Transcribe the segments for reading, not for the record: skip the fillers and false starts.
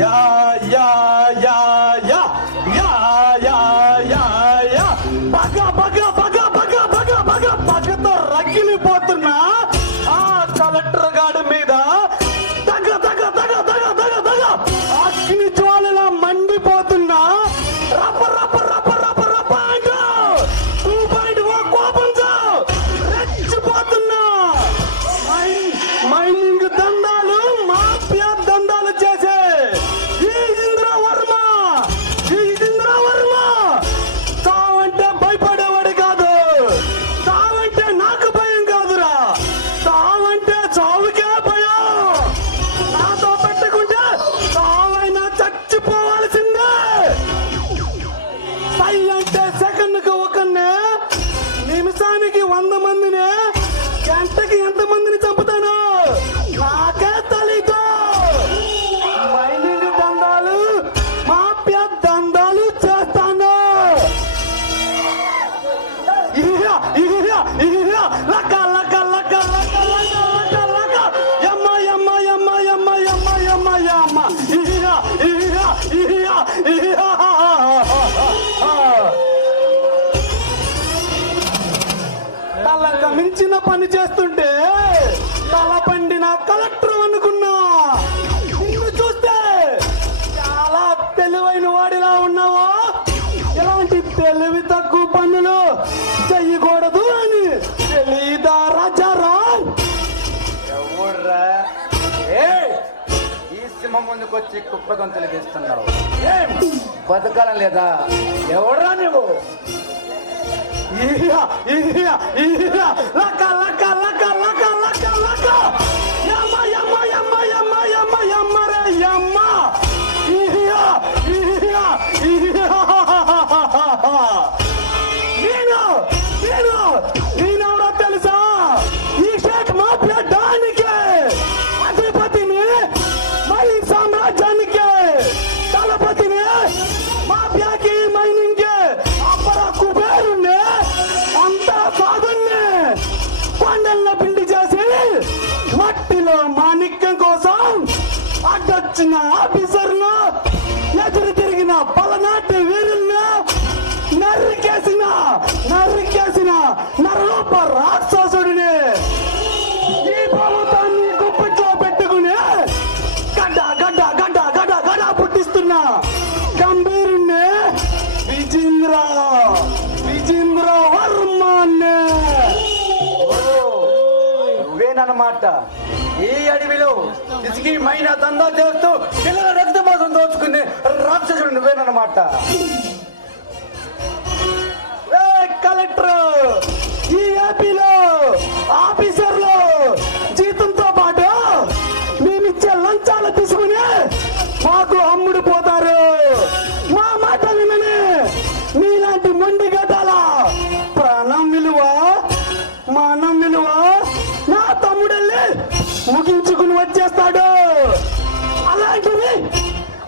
Yeah యా యా యా యా యా యా యా బగ బగ బగ బగ బగ బగ బగతో రగిలిపోతున్నా ఆ కలెక్టర్ గాడి మీద దగ దగ దగ దగ దగ దగ అగ్ని జ్వాలలా మండిపోతున్నా రప రప రప రప రప అంటూ 2.0 కోపంతో రెచ్చిపోతున్నా మైనింగ్ దందాలు మాఫియా దందాలు చేసే ఈ ఇంద్రవర్మ తావంటే భయపడేవాడు కాదు, తావంటే నాకు భయం కాదురా, తావంటే చావుకే భయం. నాతో పెట్టుకుంటే తావైనా చచ్చిపోవాల్సిందే. సై అంటే సెకండ్కి ఒకరినే, నిమిషానికి 100 మందిని, గంటకి ఎంతమందిని చంపుతాను నాకే తెలీదు. మైనింగ్ దందాలు మాఫియా దందాలు చేస్తాను. లక్క లక్క లక్క లక్క లక్క లక్క యమ్మ యమ్మ యమ్మ యమ్మ యమ్మ యమ్మ యమ్మ తలకు మించిన పని చేస్తుంటే తల పండిన కలెక్టర్ అనుకున్నా. నిన్ను చూస్తే చాలా తెలివైన వాడిలా ఉన్నావా? ఇలాంటి తెలివి తక్కువ పనులు చెయ్యకూడదు అని తెలీదా రాజారాం? ఎవడ్రా ఈ సింహం ముందుకు వచ్చి కుప్పగంతులు తీస్తున్నావు? ఏం బతకాలం లేదా? ఎవడ్రా నువ్వు? లక్క లక్క లక్క లక్క లక్క లక్క యమ్మ యమ్మ యమ్మ యమ్మ యమ్మ యమ్మ రే యమ్మ నేనెవరో తెలుసా? ఈ షేక్ మాఫియా డానికి అధిపతిని, మైనింగ్ సామ్రాజ్యానికి దళపతిని, మాఫియాకి మైనింగ్ అప్పర కుబేరుణ్ణి, అంతా సాగుణ్ణి కొండల్లో పిండి చేసి మట్టిలో మాణిక్యం కోసం అడ్డొచ్చిన ఆఫీసర్ను, ఎదురు తిరిగిన పలనాటి వీరులను నరికేసిన నరరూప రాక్షసుడిని ఈ పర్వతాన్ని గుప్పిట్లో పెట్టుకుని గడ్డ గడ్డ గడ్డ గడ్డ గడ్డ పుట్టిస్తున్న గంభీరుణ్ణి విజేంద్ర వర్మనే. నువ్వేనన్నమాట ఈ అడవిలో ఇసుకి మైనా దందా చేస్తూ పిల్లల రక్తమాసం దోచుకునే రాక్షసుడు నువ్వేనన్నమాట. కలెక్టర్ ఈ ఏపీలో ఆఫీసర్లు జీతంతో పాటు మేమిచ్చే లంచాలు తీసుకుని మాకు అమ్ముడు పోతారు. మా మాట వినని మీలాంటి మొండి గడ్డాల ప్రాణం విలువ, మానం విలువ నా తమ్ముడల్ని ముగించుకుని వచ్చేస్తాడు. అలాంటివి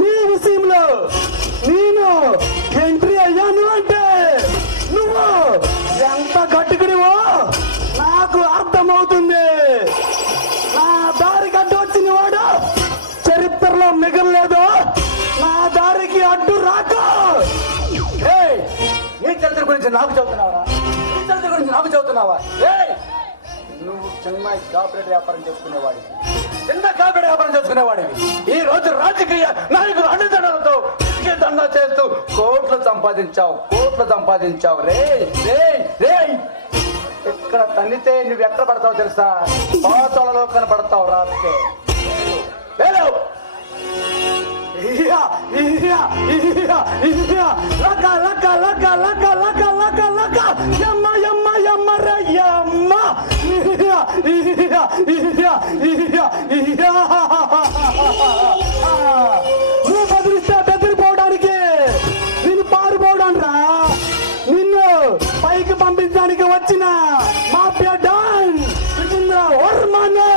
నీ విషయంలో నేను ఎంట్రీ అయ్యాను అంటే నువ్వు ఎంత గట్టుకునివో నాకు అర్థమవుతుంది. నా దారికి అడ్డు వచ్చిన వాడు చరిత్రలో మిగలలేదు. నా దారికి అడ్డు రాక. నీ చరిత్ర గురించి నాకు చెబుతున్నావా? నీ చరిత్ర గురించి నాకు చెబుతున్నావా? నువ్వు చిన్న కార్పొరేట్ వ్యాపారం చేసుకునేవాడివి, ఈ రోజు రాజకీయ నాయకులు అండదండలతో దండా చేస్తూ కోట్లు సంపాదించావు. రే ఇక్కడ తన్నితే నువ్వు ఎక్కడ పడతావు తెలుసా? పాతాళలో కనపడతావు. రాస్తే నువ్వు బెదిరిస్తే బెదిరిపోవడానికి, నిన్ను పారిపోవడానికి రా, నిన్ను పైకి పంపించడానికి వచ్చిన మాఫియా డాన్ విజేంద్ర వర్మనే.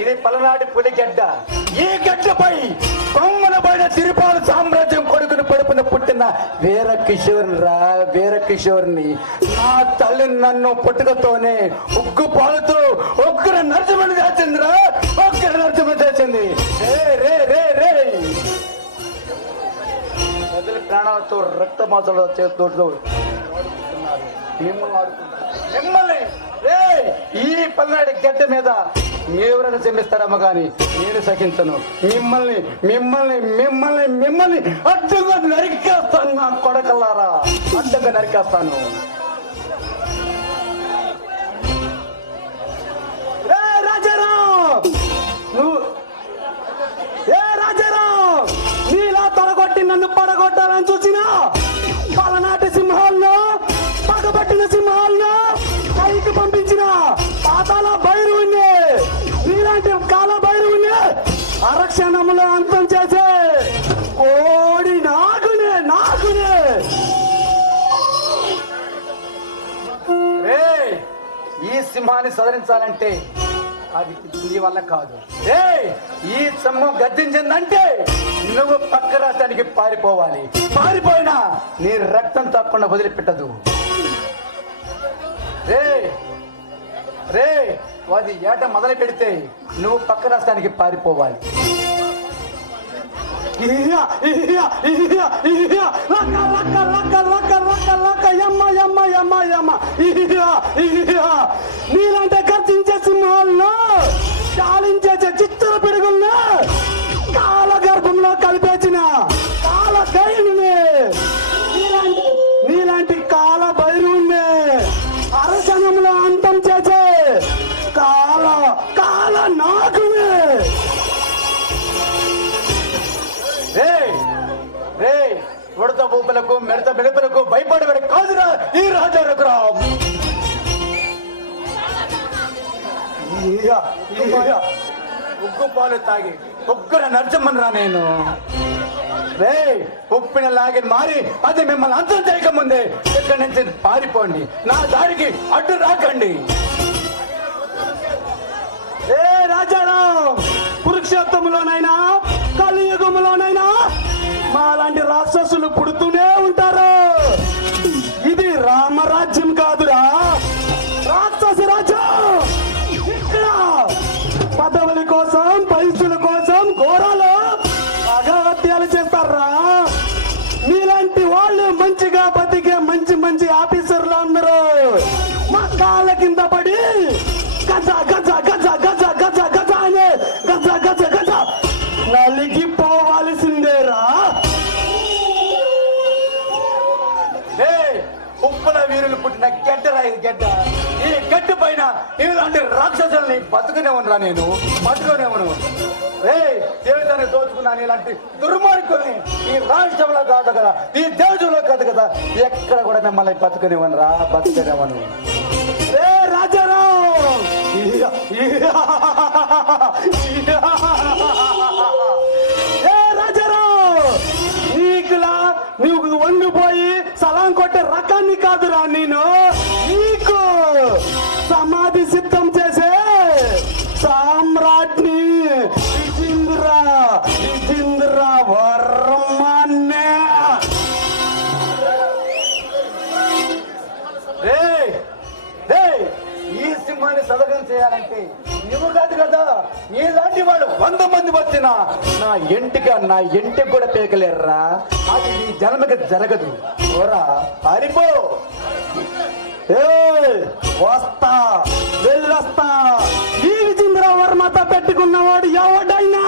ఇది పలనాటి పులిగడ్డ. ఈ గడ్డపై కొమ్మల పైన తిరుపాల సామ్రాజ్యం కొడుకును పడుపున పుట్టిన పుట్టిన వీర కిషోర్ని రా, వీర కిషోర్ని. నా తల్లి నన్ను పుట్టుకతోనే ఉగ్గు పాలుతూ ఉగ్ర నరసింహని చేసిందిరా, ఉగ్ర నరసింహ చేసింది. రే రే రే రే ప్రజల ప్రాణాలతో రక్త మాసాల చేతితో మిమ్మల్ని రే ఈ పల్నాడి గడ్డ మీద ఎవరైనా క్షమిస్తారమ్మ కానీ నేను సహించను. మిమ్మల్ని మిమ్మల్ని మిమ్మల్ని మిమ్మల్ని అడ్డుగా నరికేస్తాను. నా కొడకల్లారా అడ్డుగా నరికేస్తాను. రే రాజారాం, నువ్వు ఏ రాజారాం, నీలా తొడగొట్టి నన్ను పడగొట్టాలని చూసినా పలనాటి సింహాల్లో పగబట్టిన సింహాల్లో పైకి పంపించిన పాతాల భైరవుని, నీలాంటి కాల భైరవుని అరక్షణంలో అంతం చేసే కోడి నాగునే నాగునే. రే ఈ సింహాన్ని సదరించాలంటే అది నీ వల్ల కాదు. రే ఈ సింహం గద్దించిందంటే నువ్వు పక్క రాష్ట్రానికి పారిపోవాలి. పారిపోయినా నీ రక్తం తప్పకుండా వదిలిపెట్టదు. రే రే అది ఏట మొదలు పెడితే నువ్వు పక్క రాష్ట్రానికి పారిపోవాలి. నీలంటే గర్జించే సింహాలను చాలించే చిత్తర పిడుగులను కాల గర్భంలో కలిపేసిన కాల గైని, నీలాంటి కాల భైరువుని అరసనంలో అంతం చేసే కాల కాల నాగుని. రే రే ఉడత ఊపులకు మెడత మెడుపులకు భయపడేవాడు కాదురా ఈ రాజా రఘురాం. ఉగ్గు పాలు తాగి ఉగ్గుర నరసింహన్ రా నేను. రే ఉప్పిన లాగి మారి అది మిమ్మల్ని అంతం చేయకముందే ఇక్కడి నుంచి పారిపోండి. నా దారికి అడ్డు రాకండి. ఏ రాజారాం, కురుక్షేత్రంలోనైనా కలియుగంలోనైనా మాలాంటి రాక్షసులు పుడుతూనే ఉంటారు. ఇది రామరాజ్యం కాదురా, రాక్షస రాజ్యం. ఇక్కడ పదవుల కోసం పైసల కోసం ఘోరాలు అఘాత్యాలు చేస్తారా. మీలాంటి వాళ్ళు మంచిగా బతికే మంచి మంచి ఆఫీసర్లు అందరూ మా కాళ్ళ కింద పడి గజ గజ గజ గజ గజ గజ అనే గజ గజ గజ నలిగిపోవాల్సిందేరా. ఉప్పుల వీరులు పుట్టిన గడ్డరా ఇది గడ్డ. ఈ గడ్డ పైన ఇలాంటి రాక్షసుల్ని బతుకునే ఉండరా నేను, బతుకునే ఉండను. రే దేవతని దోచుకున్నాను ఇలాంటి దుర్మార్గుల్ని ఈ రాష్ట్రంలో కాదు కదా, ఈ దేశంలో కాదు కదా, ఎక్కడ కూడా మిమ్మల్ని బతుకునే ఉండరా, బతుకునే ఉండను. రే రాజారాం, నీకు వంగిపోయి సలాం కొట్టే రకాన్ని కాదురా నేను. నీకు సమాధి సిద్ధం చేసే సామ్రాట్ని విజేంద్ర వర్మనే. ఈ సింహాన్ని సదగం చేయాలంటే నువ్వు కాదు కదా, నీలాంటి వాడు 100 మంది వచ్చినా నా ఇంటికి కూడా పేకలేర్రా. అది నీ జన్మకి జరగదు. ఓరా పారిపో. వస్తా వెళ్ళొస్తా. ఈ విజేంద్ర వర్మతో పెట్టుకున్నవాడు ఎవడైనా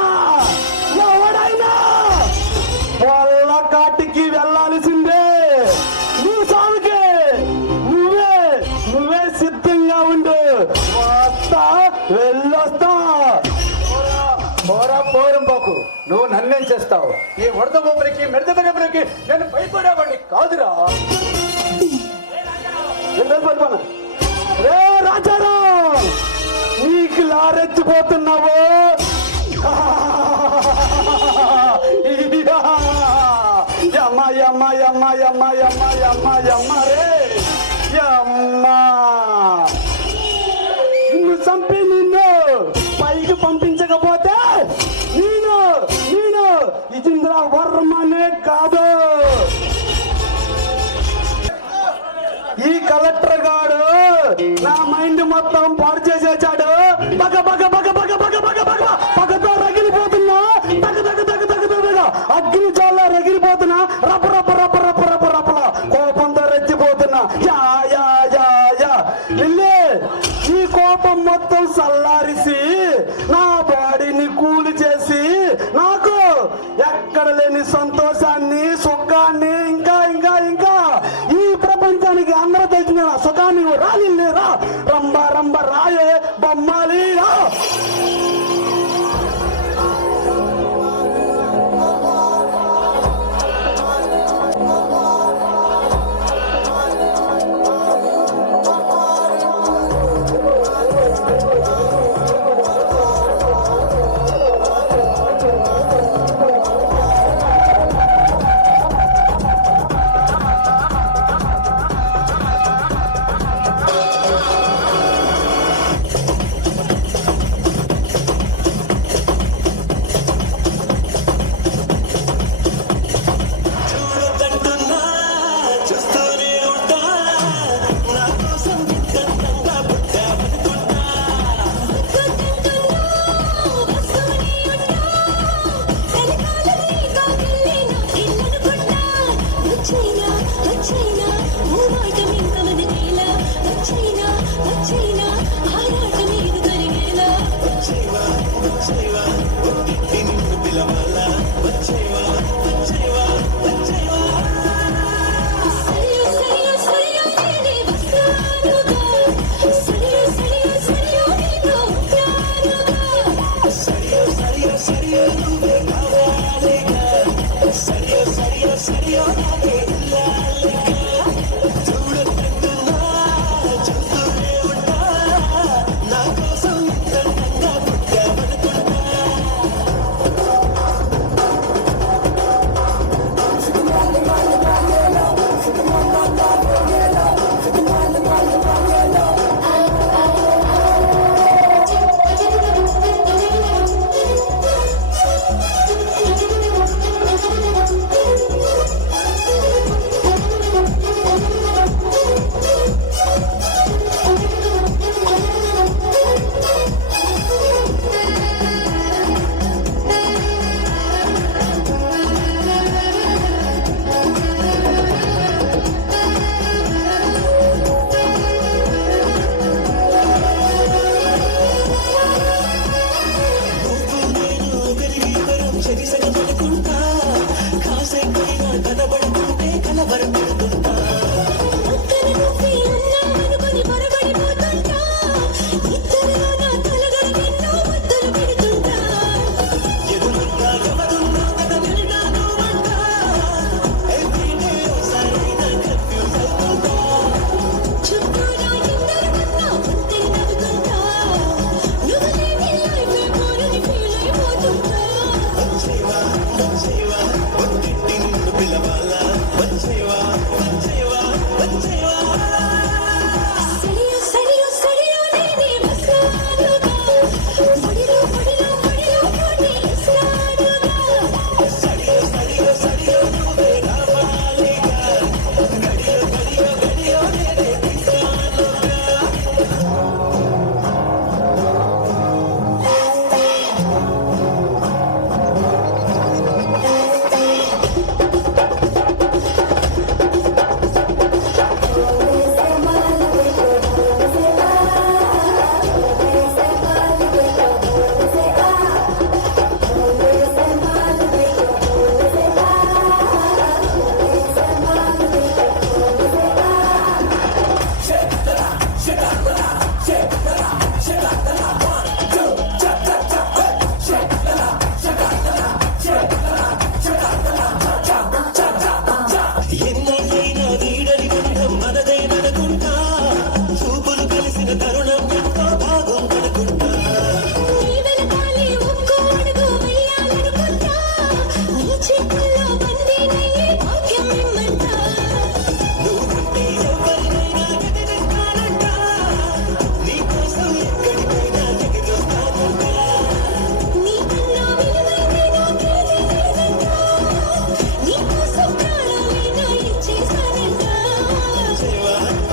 వాళ్ళ కాటికి వెళ్ళాల్సిందే. నీ సాగుకే నువ్వే సిద్ధంగా ఉండు. వస్తా వెళ్ళొస్తా. పోరం పోకు, నువ్వు నన్నేం చేస్తావు? ఈ ఉడత బొమ్మలకి మెడత బొమ్మలకి నేను భయపడేవాడిని కాదురా. రే రాజారాం, నీకు లారెత్తిపోతున్నావు. నిన్ను చంపి నిన్ను పైకి పంపించకపోతే నేను విజేంద్ర వర్మనే కాదు. కలెక్టర్ గాడు నా మైండ్ మొత్తం పాడు చేసేసాడు. బగ బగ బగ బగ బగ బగ బగ పగతో రగిలిపోతున్నా, తగ తగ తగ తగ తగ అగ్ని చాలా రగిలిపోతున్నా, రప రప రప రప రప రపల కోపంతో రెచ్చిపోతున్నా. యా యా యా యా వెళ్ళి ఈ కోపం మొత్తం సల్లారిసి నా బాడీని కూలి చేసి నాకు ఎక్కడ లేని సంతోషాన్ని, సుఖాన్ని, ఇంకా ఇంకా ఇంకా ఈ ప్రపంచానికి అందరూ తెచ్చిన సుఖాన్ని రాలి రా రంబ రంబ రాయే బొమ్మాలి రా.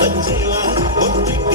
వచ్చేవా ఒత్తిట్టి